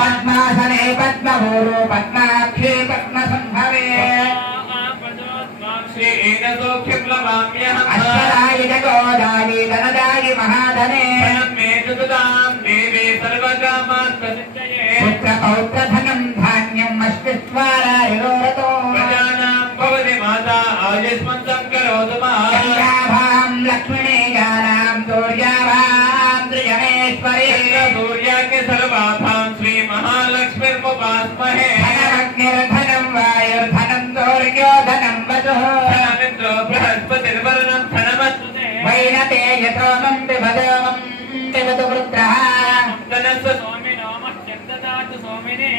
పద్మాసనే పద్మభూరు పద్మాక్షే పద్మసంభవే. అశ్వరాయి గోదాయి ధనదాయి మహాధనే. పుత్ర పౌత్ర ధనం ధాన్యం అశ్విస్వారాయురతో గంగాభాం दद्महे धनमग्निर्धनं वायुर्धनं दोर्ग्यो धनं वधुः मित्रो बृहस्पतिर्वरुणं धनमस्तुते वैनते यथोमं विभदोमं पिबतु वृत्रः सोमिनो मह्यं ददातु सोमिने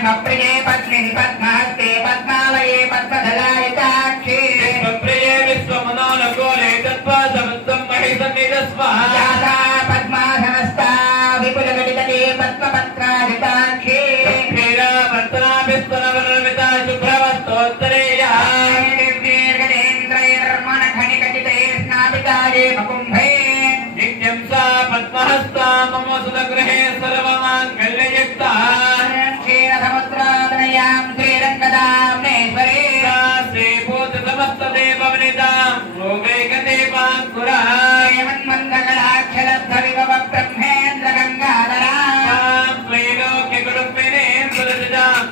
पद्मप्रिये पद्मिनि पद्महस्ते पद्मालये पद्मधलायिताक्षे विश्वप्रिये विश्वमनोलकोले तत्त्वा समस्तं महिसन्निजस्वः जाता पद्माधनस्ता विपुलगणितले पद्मपत्राधिताक्षे क्षीरावर्तनाभिस्तनवर्मिता शुभ्रवस्तोत्तरेयः निर्दीर्घनेन्द्रैर्मणखनिकचितैर्स्नापिताये भकुम्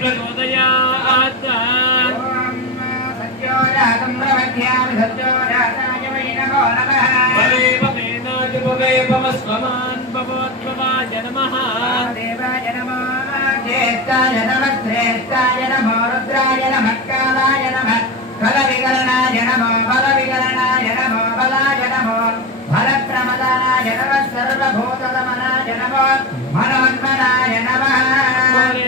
प्रचोदयात् स्वमान् भवोद्भवाय नमः देवाय नमः ज्येष्ठाय नमः श्रेष्ठाय नमो रुद्राय नमः कालाय नमः फलविकरणाय नमो फलविकरणाय नमो बलाय नमो फलप्रमदानाय नमः सर्वभूतदमनाय नमो मनोन्मनाय नमः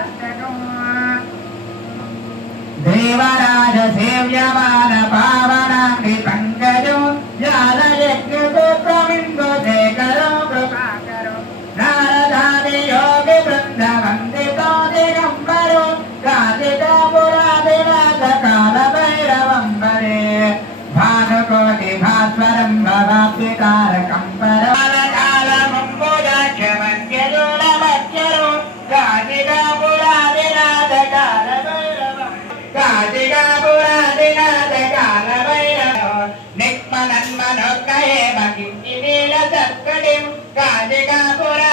దేవరాజ సేవ్యమాన జాల పంకజో జాలయజ్ఞోత్రమిందు శేఖరో కృపాకరో నారదాది యోగి బృంద వందితో దిగంబరో కాదిత పురాదినాథ కాల భైరవంబరే భానుకోటి భాస్వరం భవాప్తి తారకం పరకాలమంబుదాక్షమధ్యజోళమధ్యరో Llega por ahí.